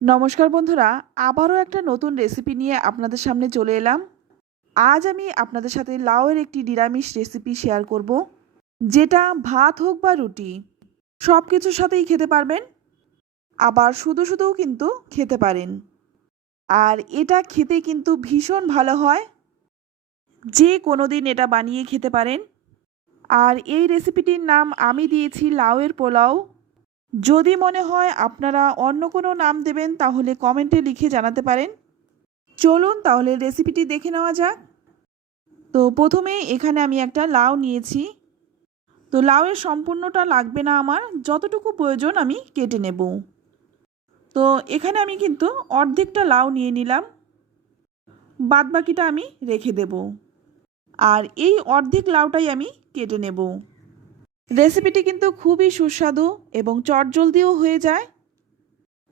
নমস্কার বন্ধুরা, আবারও একটা নতুন রেসিপি নিয়ে আপনাদের সামনে চলে এলাম। আজ আমি আপনাদের সাথে লাউয়ের একটি নিরামিষ রেসিপি শেয়ার করব, যেটা ভাত হোক বা রুটি সব কিছুর সাথেই খেতে পারবেন, আবার শুধু শুধুও কিন্তু খেতে পারেন। আর এটা খেতে কিন্তু ভীষণ ভালো হয়, যে কোনো দিন এটা বানিয়ে খেতে পারেন। আর এই রেসিপিটির নাম আমি দিয়েছি লাউয়ের পোলাও। যদি মনে হয় আপনারা অন্য কোনো নাম দেবেন তাহলে কমেন্টে লিখে জানাতে পারেন। চলুন তাহলে রেসিপিটি দেখে নেওয়া যাক। তো প্রথমে এখানে আমি একটা লাউ নিয়েছি। তো লাউয়ের সম্পূর্ণটা লাগবে না, আমার যতটুকু প্রয়োজন আমি কেটে নেব। তো এখানে আমি কিন্তু অর্ধেকটা লাউ নিয়ে নিলাম, বাদবাকিটা আমি রেখে দেব। আর এই অর্ধেক লাউটাই আমি কেটে নেব। রেসিপিটি কিন্তু খুবই সুস্বাদু এবং চটজলদিও হয়ে যায়।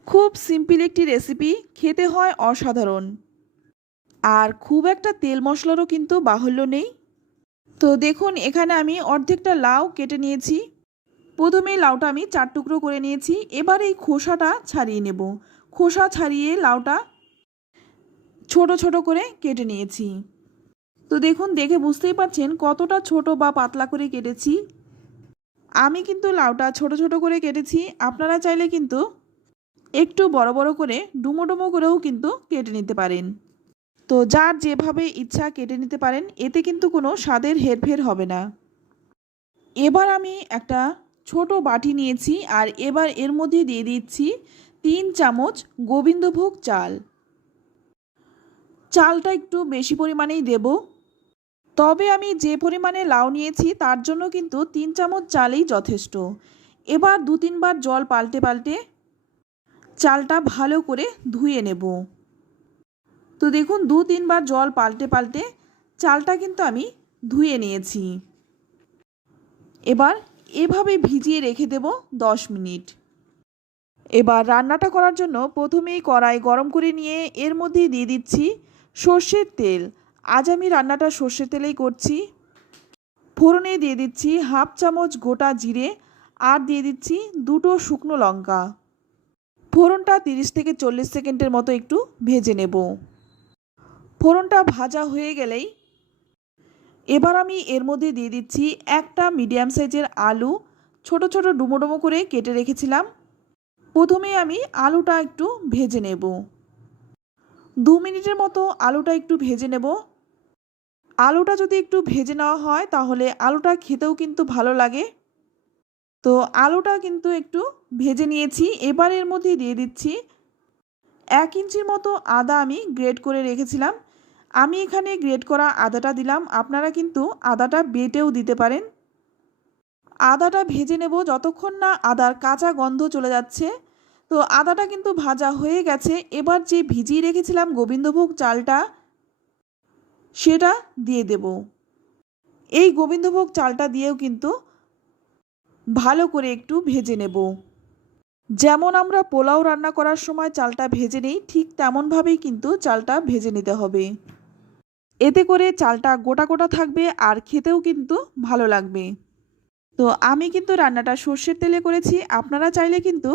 খুব সিম্পল একটি রেসিপি, খেতে হয় অসাধারণ। আর খুব একটা তেল মশলারও কিন্তু বাহুল্য নেই। তো দেখুন এখানে আমি অর্ধেকটা লাউ কেটে নিয়েছি। প্রথমে লাউটা আমি 4 টুকরো করে নিয়েছি। এবার এই খোসাটা ছাড়িয়ে নেব। খোসা ছাড়িয়ে লাউটা ছোট ছোট করে কেটে নিয়েছি। তো দেখুন, দেখে বুঝতেই পারছেন কতটা ছোট বা পাতলা করে কেটেছি। আমি কিন্তু লাউটা ছোট ছোট করে কেটেছি, আপনারা চাইলে কিন্তু একটু বড় বড় করে ডুমো ডুমো করেও কিন্তু কেটে নিতে পারেন। তো যার যেভাবে ইচ্ছা কেটে নিতে পারেন, এতে কিন্তু কোনো স্বাদের হেরফের হবে না। এবার আমি একটা ছোট বাটি নিয়েছি, আর এবার এর মধ্যে দিয়ে দিচ্ছি 3 চামচ গোবিন্দভোগ চাল। চালটা একটু বেশি পরিমাণেই দেব, তবে আমি যে পরিমাণে লাউ নিয়েছি তার জন্য কিন্তু 3 চামচ চালই যথেষ্ট। এবার 2-3 বার জল পাল্টে পাল্টে চালটা ভালো করে ধুয়ে নেব। তো দেখুন 2-3 বার জল পাল্টে পাল্টে চালটা কিন্তু আমি ধুয়ে নিয়েছি। এবার এভাবে ভিজিয়ে রেখে দেব 10 মিনিট। এবার রান্নাটা করার জন্য প্রথমেই কড়াই গরম করে নিয়ে এর মধ্যে দিয়ে দিচ্ছি সর্ষের তেল। আজ আমি রান্নাটা সর্ষের তেলেই করছি। ফোড়নে দিয়ে দিচ্ছি 1/2 চামচ গোটা জিরে, আর দিয়ে দিচ্ছি 2টো শুকনো লঙ্কা। ফোড়নটা 30 থেকে 40 সেকেন্ডের মতো একটু ভেজে নেব। ফোড়নটা ভাজা হয়ে গেলেই এবার আমি এর মধ্যে দিয়ে দিচ্ছি একটা মিডিয়াম সাইজের আলু, ছোট ছোট ডুমো ডুমো করে কেটে রেখেছিলাম। প্রথমে আমি আলুটা একটু ভেজে নেব। 2 মিনিটের মতো আলুটা একটু ভেজে নেব। আলুটা যদি একটু ভেজে নেওয়া হয় তাহলে আলুটা খেতেও কিন্তু ভালো লাগে। তো আলুটা কিন্তু একটু ভেজে নিয়েছি। এবার এর মধ্যে দিয়ে দিচ্ছি 1 ইঞ্চির মতো আদা আমি গ্রেট করে রেখেছিলাম। আমি এখানে গ্রেট করা আদাটা দিলাম, আপনারা কিন্তু আদাটা বেটেও দিতে পারেন। আদাটা ভেজে নেব যতক্ষণ না আদার কাঁচা গন্ধ চলে যাচ্ছে। তো আদাটা কিন্তু ভাজা হয়ে গেছে। এবার যে ভিজিয়ে রেখেছিলাম গোবিন্দভোগ চালটা, সেটা দিয়ে দেব। এই গোবিন্দভোগ চালটা দিয়েও কিন্তু ভালো করে একটু ভেজে নেব। যেমন আমরা পোলাও রান্না করার সময় চালটা ভেজে নিই, ঠিক তেমনভাবেই কিন্তু চালটা ভেজে নিতে হবে। এতে করে চালটা গোটা গোটা থাকবে আর খেতেও কিন্তু ভালো লাগবে। তো আমি কিন্তু রান্নাটা সর্ষের তেলে করেছি, আপনারা চাইলে কিন্তু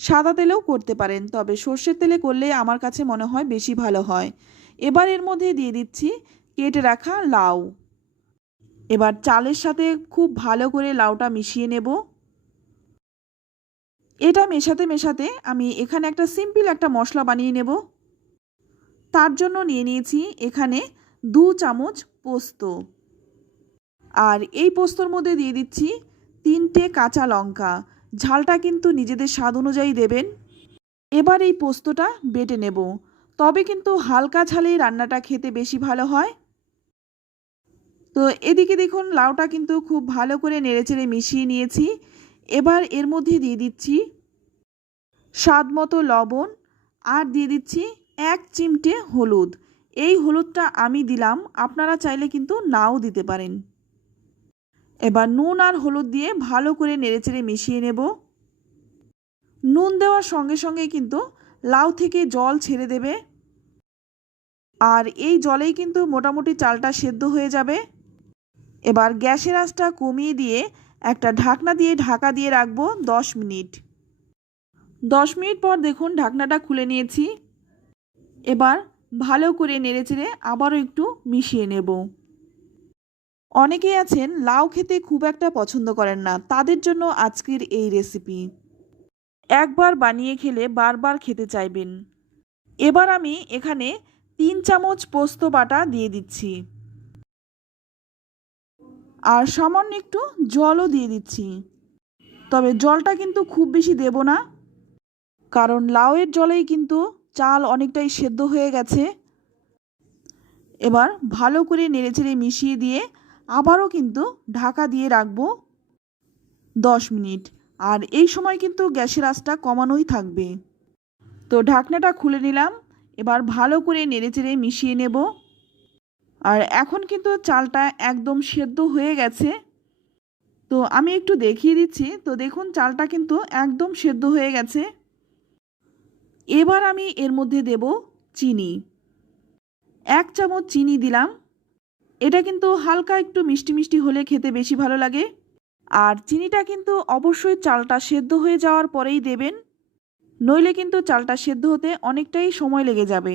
সাদা তেলেও করতে পারেন, তবে সর্ষের তেলে করলে আমার কাছে মনে হয় বেশি ভালো হয়। এবার এর মধ্যে দিয়ে দিচ্ছি কেটে রাখা লাউ। এবার চালের সাথে খুব ভালো করে লাউটা মিশিয়ে নেব। এটা মেশাতে মেশাতে আমি এখানে একটা সিম্পল একটা মশলা বানিয়ে নেব। তার জন্য নিয়ে নিয়েছি এখানে 2 চামচ পোস্ত, আর এই পোস্তর মধ্যে দিয়ে দিচ্ছি 3টে কাঁচা লঙ্কা। ঝালটা কিন্তু নিজেদের স্বাদ অনুযায়ী দেবেন। এবার এই পোস্তটা বেটে নেব, তবে কিন্তু হালকা ঝালেই রান্নাটা খেতে বেশি ভালো হয়। তো এদিকে দেখুন লাউটা কিন্তু খুব ভালো করে নেড়েচেড়ে মিশিয়ে নিয়েছি। এবার এর মধ্যে দিয়ে দিচ্ছি স্বাদ মতো লবণ, আর দিয়ে দিচ্ছি 1 চিমটে হলুদ। এই হলুদটা আমি দিলাম, আপনারা চাইলে কিন্তু নাও দিতে পারেন। এবার নুন আর হলুদ দিয়ে ভালো করে নেড়েচেড়ে মিশিয়ে নেব। নুন দেওয়ার সঙ্গে সঙ্গে কিন্তু লাউ থেকে জল ছেড়ে দেবে, আর এই জলেই কিন্তু মোটামুটি চালটা সেদ্ধ হয়ে যাবে। এবার গ্যাসের আঁচটা কমিয়ে দিয়ে একটা ঢাকনা দিয়ে ঢাকা দিয়ে রাখবো 10 মিনিট। 10 মিনিট পর দেখুন ঢাকনাটা খুলে নিয়েছি। এবার ভালো করে নেড়েচেড়ে আবারও একটু মিশিয়ে নেব। অনেকেই আছেন লাউ খেতে খুব একটা পছন্দ করেন না, তাদের জন্য আজকের এই রেসিপি। একবার বানিয়ে খেলে বারবার খেতে চাইবেন। এবার আমি এখানে 3 চামচ পোস্ত বাটা দিয়ে দিচ্ছি আর সামান্য একটু জলও দিয়ে দিচ্ছি। তবে জলটা কিন্তু খুব বেশি দেব না, কারণ লাউয়ের জলেই কিন্তু চাল অনেকটাই সেদ্ধ হয়ে গেছে। এবার ভালো করে নেড়েচেড়ে মিশিয়ে দিয়ে আবারও কিন্তু ঢাকা দিয়ে রাখবো 10 মিনিট। আর এই সময় কিন্তু গ্যাসের আঁচটা কমানোই থাকবে। তো ঢাকনাটা খুলে নিলাম। এবার ভালো করে নেড়েচেড়ে মিশিয়ে নেব। আর এখন কিন্তু চালটা একদম সেদ্ধ হয়ে গেছে। তো আমি একটু দেখিয়ে দিচ্ছি। তো দেখুন চালটা কিন্তু একদম সেদ্ধ হয়ে গেছে। এবার আমি এর মধ্যে দেব চিনি। 1 চামচ চিনি দিলাম। এটা কিন্তু হালকা একটু মিষ্টি মিষ্টি হলে খেতে বেশি ভালো লাগে। আর চিনিটা কিন্তু অবশ্যই চালটা সেদ্ধ হয়ে যাওয়ার পরেই দেবেন, নইলে কিন্তু চালটা সেদ্ধ হতে অনেকটাই সময় লেগে যাবে।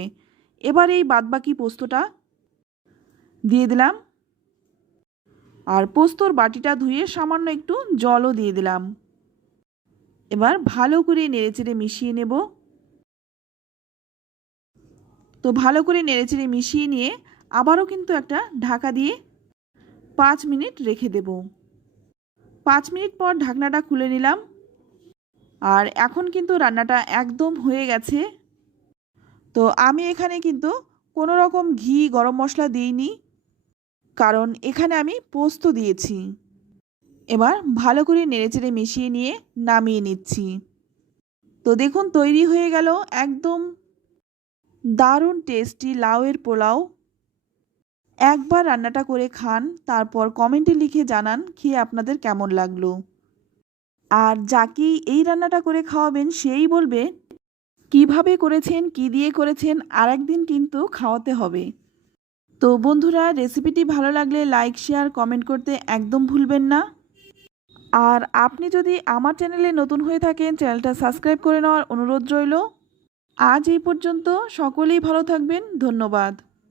এবার এই বাদবাকি পোস্তটা দিয়ে দিলাম আর পোস্তর বাটিটা ধুয়ে সামান্য একটু জলও দিয়ে দিলাম। এবার ভালো করে নেড়েচেড়ে মিশিয়ে নেব। তো ভালো করে নেড়েচেড়ে মিশিয়ে নিয়ে আবারও কিন্তু একটা ঢাকা দিয়ে 5 মিনিট রেখে দেব। 5 মিনিট পর ঢাকনাটা খুলে নিলাম। আর এখন কিন্তু রান্নাটা একদম হয়ে গেছে। তো আমি এখানে কিন্তু কোনো রকম ঘি গরম মশলা দিইনি, কারণ এখানে আমি পোস্ত দিয়েছি। এবার ভালো করে নেড়েচেড়ে মিশিয়ে নিয়ে নামিয়ে নিচ্ছি। তো দেখুন তৈরি হয়ে গেল একদম দারুণ টেস্টি লাউয়ের পোলাও। একবার রান্নাটা করে খান, তারপর কমেন্টে লিখে জানান খেয়ে আপনাদের কেমন লাগলো। আর যাকেই এই রান্নাটা করে খাওয়াবেন সেই বলবে কিভাবে করেছেন, কি দিয়ে করেছেন, আর একদিন কিন্তু খাওয়াতে হবে। তো বন্ধুরা, রেসিপিটি ভালো লাগলে লাইক শেয়ার কমেন্ট করতে একদম ভুলবেন না। আর আপনি যদি আমার চ্যানেলে নতুন হয়ে থাকেন, চ্যানেলটা সাবস্ক্রাইব করে নেওয়ার অনুরোধ রইল। আজ এই পর্যন্ত, সকলেই ভালো থাকবেন। ধন্যবাদ।